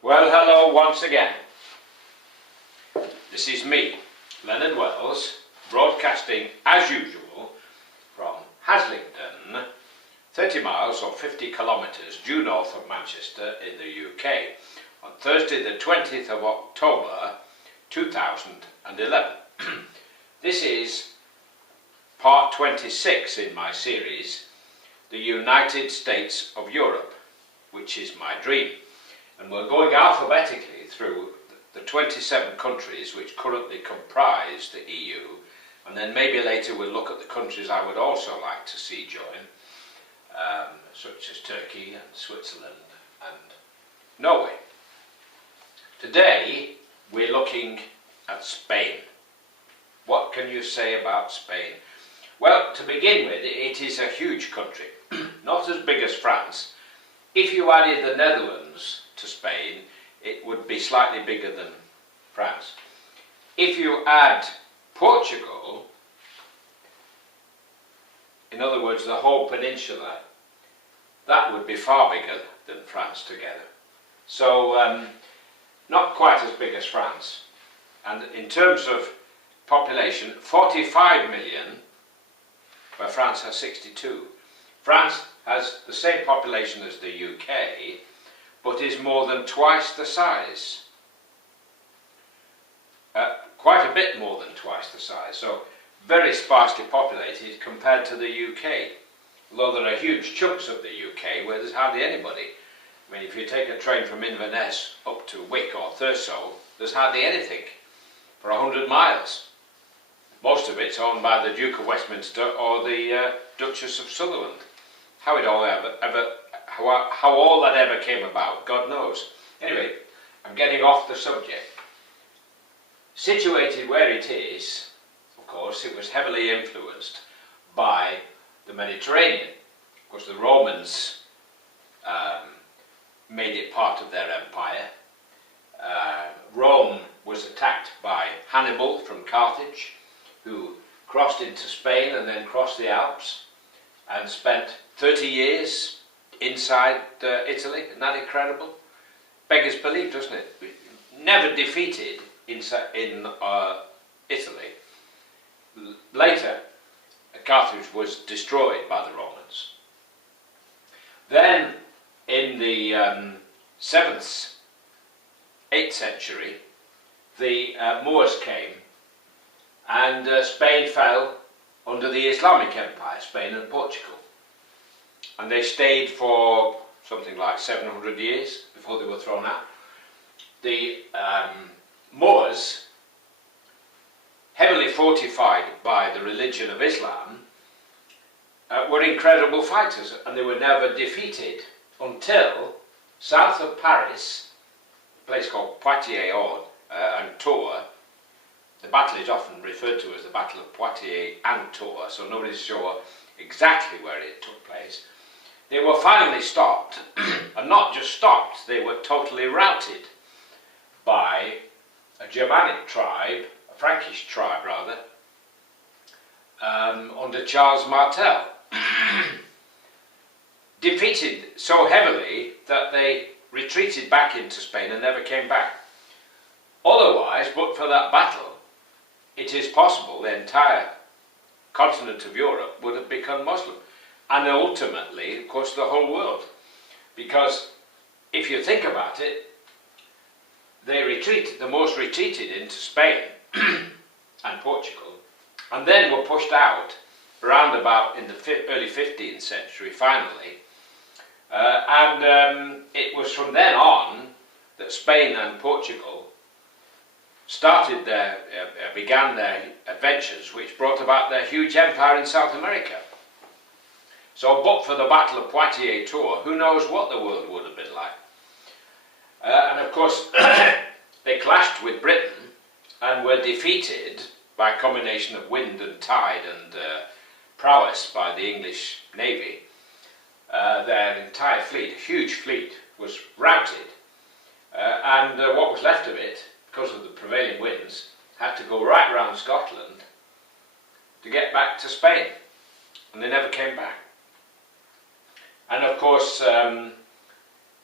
Well, hello once again. This is me, Leonard, broadcasting as usual from HASLINGDEN, 30 miles or 50 kilometres due north of Manchester in the UK, on Thursday the 20th of October 2011. This is part 26 in my series, The United States of Europe, which is my dream. And we're going alphabetically through the 27 countries which currently comprise the EU, and then maybe later we'll look at the countries I would also like to see join, such as Turkey and Switzerland and Norway. Today we're looking at Spain. What can you say about Spain? Well, to begin with, it is a huge country, not as big as France. If you added the Netherlands to Spain, it would be slightly bigger than France. If you add Portugal, in other words the whole peninsula, that would be far bigger than France together. So not quite as big as France. And in terms of population, 45 million, where France has 62. France has the same population as the UK, but is more than twice the size. Quite a bit more than twice the size, so very sparsely populated compared to the UK. Although there are huge chunks of the UK where there's hardly anybody. I mean, if you take a train from Inverness up to Wick or Thurso, there's hardly anything for 100 miles. Most of it's owned by the Duke of Westminster or the Duchess of Sutherland. How all that ever came about, God knows. Anyway, I'm getting off the subject. Situated where it is, of course, it was heavily influenced by the Mediterranean. Of course, the Romans made it part of their empire. Rome was attacked by Hannibal from Carthage, who crossed into Spain and then crossed the Alps and spent 30 years inside Italy. Isn't that incredible? Beggars belief, doesn't it? Never defeated in Italy. Later, Carthage was destroyed by the Romans. Then, in the 7th, 8th century, the Moors came, and Spain fell under the Islamic Empire, Spain and Portugal. And they stayed for something like 700 years before they were thrown out. The Moors, heavily fortified by the religion of Islam, were incredible fighters, and they were never defeated until south of Paris, a place called Poitiers and Tours. The battle is often referred to as the Battle of Poitiers and Tours, so nobody's sure exactly where it took place. They were finally stopped, and not just stopped, they were totally routed by a Germanic tribe, a Frankish tribe rather, under Charles Martel. Defeated so heavily that they retreated back into Spain and never came back. Otherwise, but for that battle, it is possible the entire continent of Europe would have become Muslim. And ultimately, of course, the whole world. Because if you think about it, the Moors retreated into Spain and Portugal, and then were pushed out around about in the early 15th century, finally. It was from then on that Spain and Portugal began their adventures, which brought about their huge empire in South America. So, but for the Battle of Poitiers-Tours, who knows what the world would have been like. And of course, they clashed with Britain and were defeated by a combination of wind and tide and prowess by the English Navy. Their entire fleet, a huge fleet, was routed. And what was left of it, because of the prevailing winds, had to go right round Scotland to get back to Spain. And they never came back. And of course,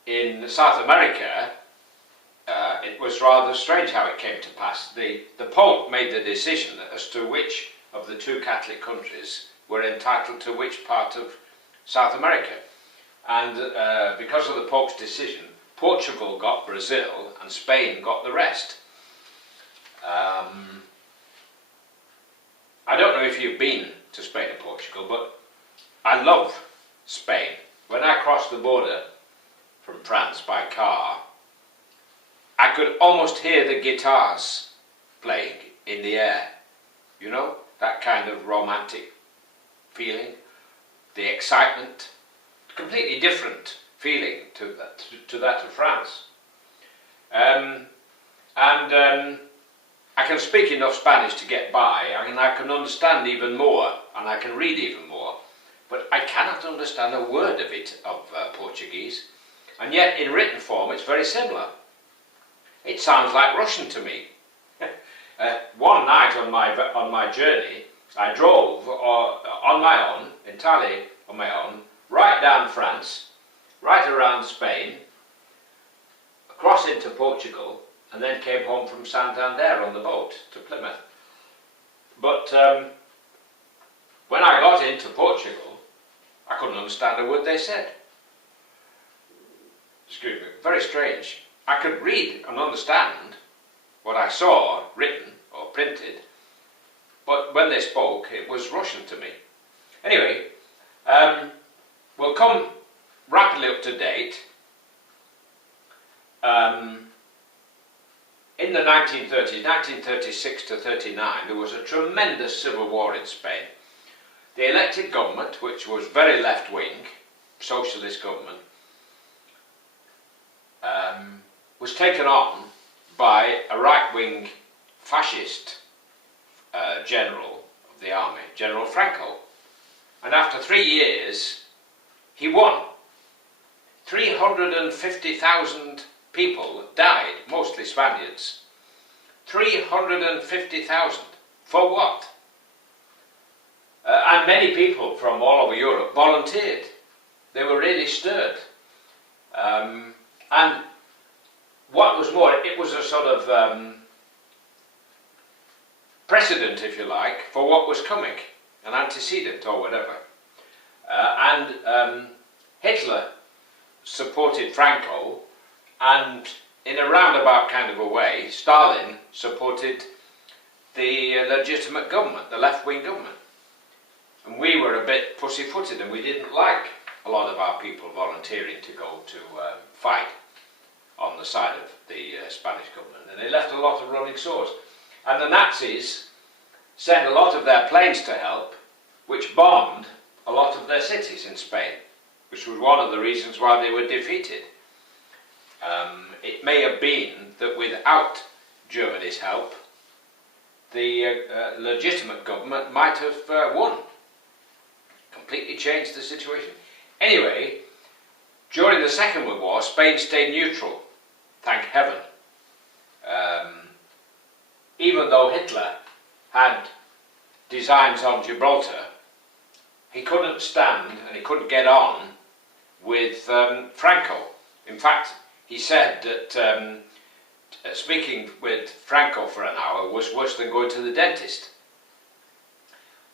in South America, it was rather strange how it came to pass. The Pope made the decision as to which of the two Catholic countries were entitled to which part of South America. And because of the Pope's decision, Portugal got Brazil and Spain got the rest. I don't know if you've been to Spain and Portugal, but I love Spain. When I crossed the border from France by car, I could almost hear the guitars playing in the air. You know, that kind of romantic feeling, the excitement, completely different feeling to that of France. I can speak enough Spanish to get by, and I can understand even more, and I can read even more, but I cannot understand a word of it, of Portuguese, and yet in written form it's very similar. It sounds like Russian to me. One night on my journey, I drove on my own, entirely on my own, right down France, right around Spain, across into Portugal, and then came home from Santander on the boat to Plymouth. But when I got into Portugal, I couldn't understand a word they said. Excuse me, very strange. I could read and understand what I saw written or printed, but when they spoke, it was Russian to me. Anyway, we'll come rapidly up to date. In the 1930s, 1936 to 39, there was a tremendous civil war in Spain. The elected government, which was very left-wing, socialist government, was taken on by a right-wing fascist general of the army, General Franco. And after 3 years, he won. 350,000 people died, mostly Spaniards. 350,000. For what? And many people from all over Europe volunteered. They were really stirred. And what was more, it was a sort of precedent, if you like, for what was coming, an antecedent or whatever. Hitler supported Franco, and in a roundabout kind of a way, Stalin supported the legitimate government, the left-wing government. And we were a bit pussy-footed, and we didn't like a lot of our people volunteering to go to fight on the side of the Spanish government. And they left a lot of running sores. And the Nazis sent a lot of their planes to help, which bombed a lot of their cities in Spain, which was one of the reasons why they were defeated. It may have been that without Germany's help, the legitimate government might have won. Completely changed the situation. Anyway, during the Second World War, Spain stayed neutral, thank heaven. Even though Hitler had designs on Gibraltar, he couldn't stand and he couldn't get on with Franco. In fact, he said that speaking with Franco for an hour was worse than going to the dentist.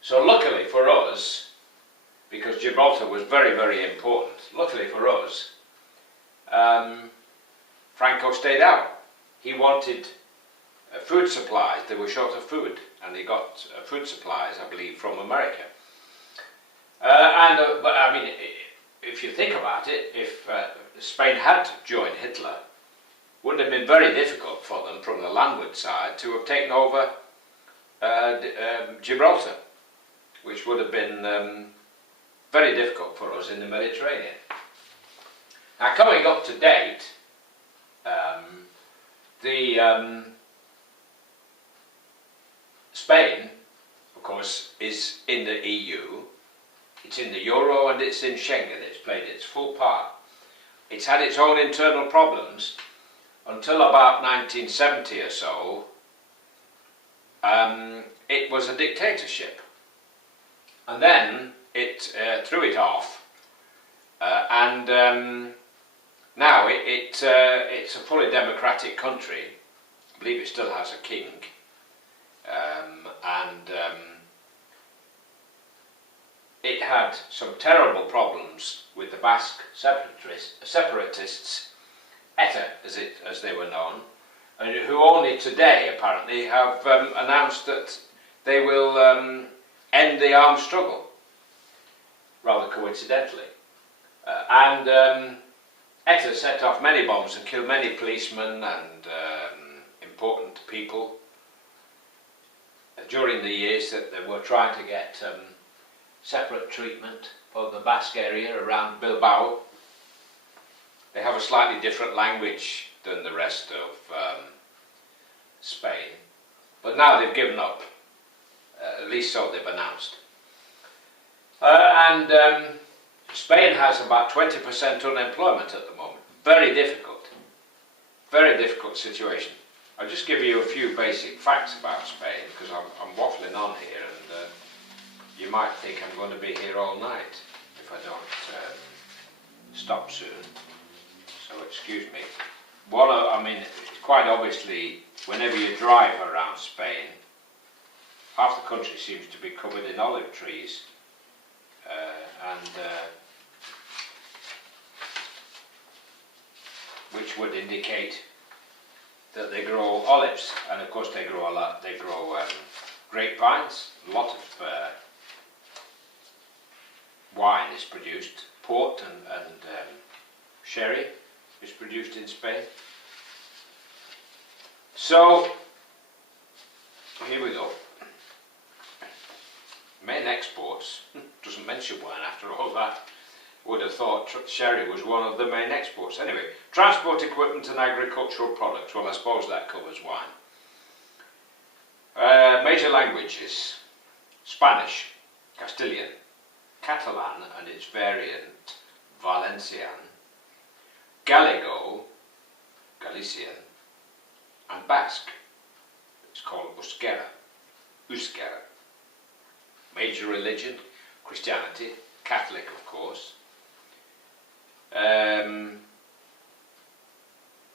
So luckily for us, because Gibraltar was very, very important, luckily for us, Franco stayed out. He wanted food supplies. They were short of food, and he got food supplies, I believe, from America. But I mean, if you think about it, if Spain had joined Hitler, it would have been very difficult for them from the landward side to have taken over Gibraltar, which would have been very difficult for us in the Mediterranean. Now, coming up to date, Spain, of course, is in the EU. It's in the Euro and it's in Schengen. It's played its full part. It's had its own internal problems until about 1970 or so. It was a dictatorship, and then it threw it off, and Now, it's a fully democratic country. I believe it still has a king. It had some terrible problems with the Basque separatists, ETA as they were known, and who only today apparently have announced that they will end the armed struggle, rather coincidentally. ETA set off many bombs and killed many policemen and important people during the years that they were trying to get separate treatment for the Basque area around Bilbao. They have a slightly different language than the rest of Spain, but now they've given up, at least so they've announced. Spain has about 20% unemployment at the moment. Very difficult situation. I'll just give you a few basic facts about Spain, because I'm waffling on here, and you might think I'm going to be here all night if I don't stop soon. So excuse me. Quite obviously, whenever you drive around Spain, half the country seems to be covered in olive trees, which would indicate that they grow olives, and of course they grow a lot. They grow grapevines. A lot of wine is produced. Port and sherry is produced in Spain. So here we go. Main exports, doesn't mention wine after all that. Would have thought sherry was one of the main exports. Anyway, transport equipment and agricultural products. Well, I suppose that covers wine. Major languages: Spanish, Castilian, Catalan and its variant Valencian, Gallego, Galician, and Basque. It's called Euskera. Major religion: Christianity, Catholic of course.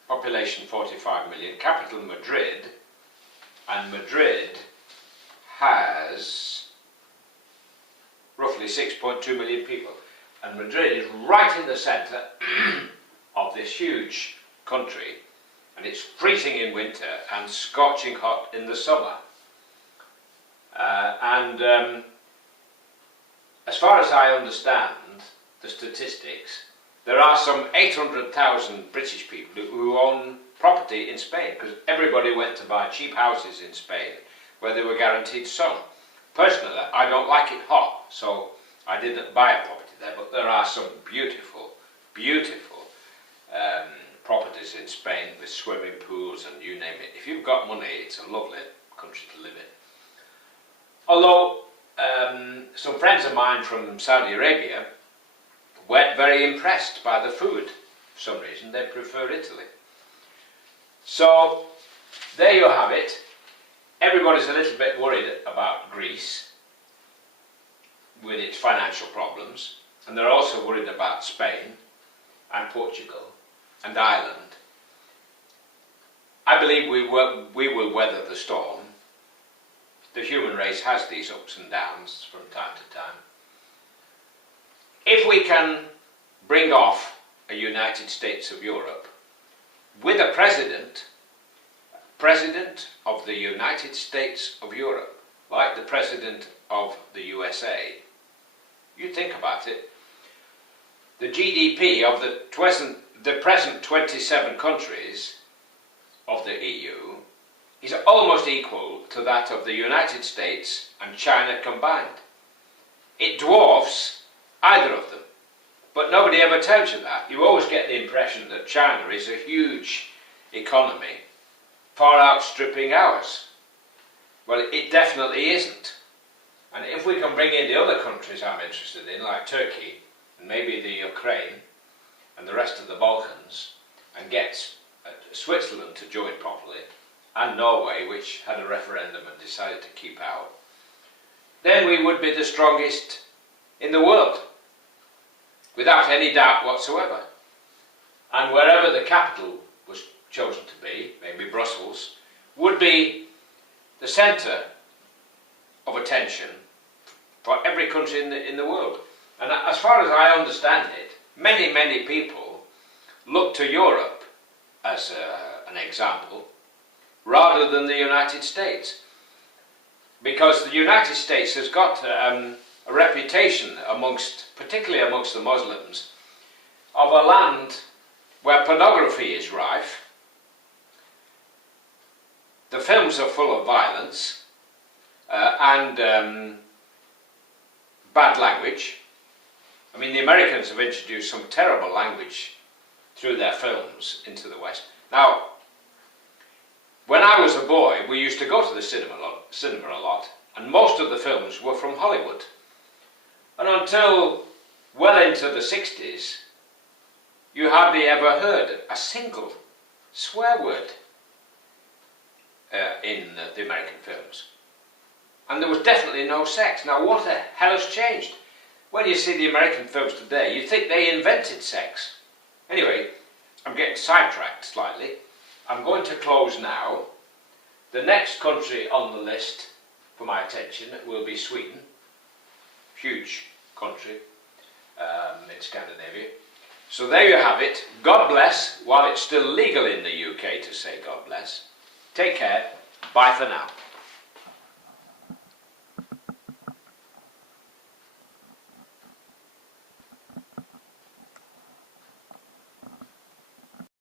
Population 45 million. Capital Madrid, and Madrid has roughly 6.2 million people. And Madrid is right in the centre of this huge country, and it's freezing in winter and scorching hot in the summer. As far as I understand the statistics, there are some 800,000 British people who own property in Spain, because everybody went to buy cheap houses in Spain where they were guaranteed sun. Personally, I don't like it hot, so I didn't buy a property there, but there are some beautiful, beautiful properties in Spain with swimming pools and you name it. If you've got money, it's a lovely country to live in. Although some friends of mine from Saudi Arabia were very impressed by the food. For some reason they prefer Italy. So there you have it. Everybody's a little bit worried about Greece with its financial problems, and they're also worried about Spain and Portugal and Ireland. I believe we will weather the storm. The human race has these ups and downs from time to time. If we can bring off a United States of Europe with a president of the United States of Europe, like the president of the USA, you think about it, the GDP of the present 27 countries of the EU is almost equal to that of the United States and China combined. It dwarfs either of them, but nobody ever tells you that. You always get the impression that China is a huge economy, far outstripping ours. Well, it definitely isn't. And if we can bring in the other countries I'm interested in, like Turkey, and maybe the Ukraine, and the rest of the Balkans, and get Switzerland to join properly, and Norway, which had a referendum and decided to keep out, then we would be the strongest in the world, without any doubt whatsoever. and wherever the capital was chosen to be, maybe Brussels, would be the centre of attention for every country in the world. And as far as I understand it, many people look to Europe as an example rather than the United States, because the United States has got a reputation particularly amongst the Muslims, of a land where pornography is rife, the films are full of violence and bad language. I mean, the Americans have introduced some terrible language through their films into the West. Now, when I was a boy, we used to go to the cinema a lot, and most of the films were from Hollywood. And until well into the 60s, you hardly ever heard a single swear word in the American films. And there was definitely no sex. Now, what the hell has changed? When you see the American films today, you think they invented sex. Anyway, I'm getting sidetracked slightly. I'm going to close now. The next country on the list for my attention will be Sweden. Huge country in Scandinavia. So there you have it. God bless, while it's still legal in the UK to say God bless. Take care. Bye for now.